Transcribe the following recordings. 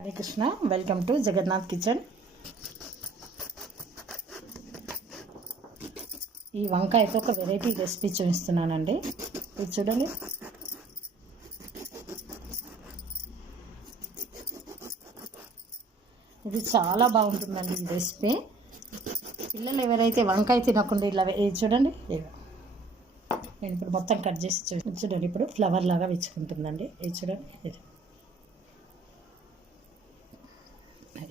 Hare Krishna, welcome to Jagannath kitchen. ఈ వంకాయతో ఒక వెరైటీ రెసిపీ చూపిస్తున్నానండి. ఇది చూడండి. ఇది చాలా బాగుంటుందండి ఈ రెసిపీ. పిల్లలు ఎవరైతే వంకాయ తినకుండా ఇలా చూడండి, నేను ఇప్పుడు మొత్తం కట్ చేసి చూడండి. ఇప్పుడు ఫ్లవర్ లాగా విచ్చుకుంటుందండి. ఇది చూడండి. ఇది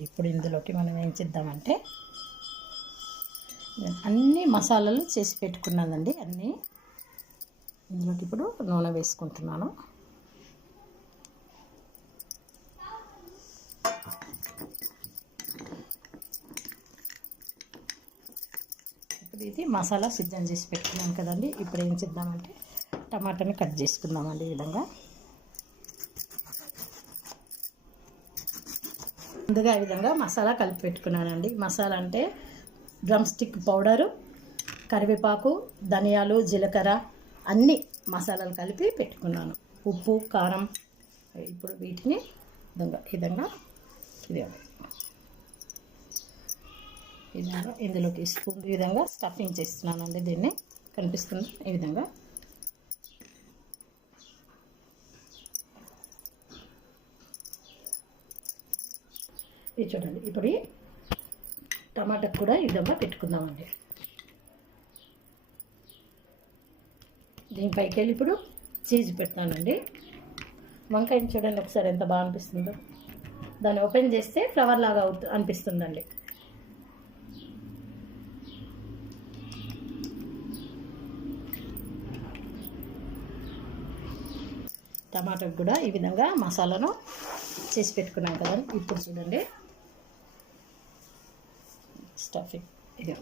ఇప్పుడు ఇందులోకి మనం ఏం చేద్దామంటే, అన్ని మసాలాలు చేసి పెట్టుకున్నానండి. అన్నీ ఇందులోకి ఇప్పుడు నూనె వేసుకుంటున్నాను. ఇప్పుడు ఇది మసాలా సిద్ధం చేసి పెట్టుకున్నాం కదండి. ఇప్పుడు ఏం చేద్దామంటే టమాటాని కట్ చేసుకుందామండి. ఈ విధంగా ముందుగా ఈ విధంగా మసాలా కలిపి పెట్టుకున్నానండి. మసాలా అంటే డ్రమ్ స్టిక్ పౌడరు, కరివేపాకు, ధనియాలు, జీలకర్ర అన్ని మసాలాలు కలిపి పెట్టుకున్నాను. ఉప్పు, కారం. ఇప్పుడు వీటిని విధంగా ఇందులోకి స్పూన్ ఈ విధంగా స్టఫింగ్ చేస్తున్నానండి. దీన్ని కనిపిస్తుంది ఈ విధంగా. ఇది చూడండి. ఇప్పుడు టమాటా కూడా ఈ విధంగా పెట్టుకుందామండి. దీనిపైకి వెళ్ళి ఇప్పుడు చీజ్ పెడతానండి. వంకాయని చూడండి ఒకసారి ఎంత బాగా అనిపిస్తుందో. దాన్ని ఓపెన్ చేస్తే ఫ్లవర్ లాగా అనిపిస్తుందండి. టమాటాకు కూడా ఈ విధంగా మసాలాను చేసి పెట్టుకున్నాం కదా. ఇప్పుడు చూడండి స్టఫింగ్ ఇది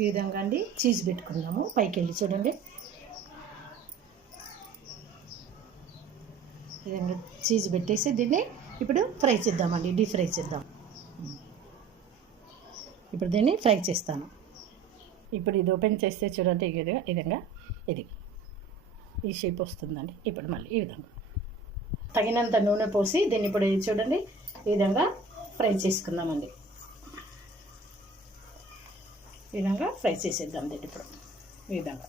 ఈ విధంగా అండి చీజ్ పెట్టుకుందాము. పైకి వెళ్ళి చూడండి. ఈ విధంగా చీజ్ పెట్టేసి దీన్ని ఇప్పుడు ఫ్రై చేద్దామండి. డీప్ ఫ్రై చేద్దాం. ఇప్పుడు దీన్ని ఫ్రై చేస్తాను. ఇప్పుడు ఇది ఓపెన్ చేస్తే చూడండి ఈ విధంగా ఇది ఈ షేప్ వస్తుందండి. ఇప్పుడు మళ్ళీ ఈ విధంగా తగినంత నూనె పోసి దీన్ని ఇప్పుడు చూడండి ఈ విధంగా ఫ్రై చేసుకుందామండి. ఈ విధంగా ఫ్రై చేసేద్దాం దీన్ని ఇప్పుడు ఈ విధంగా.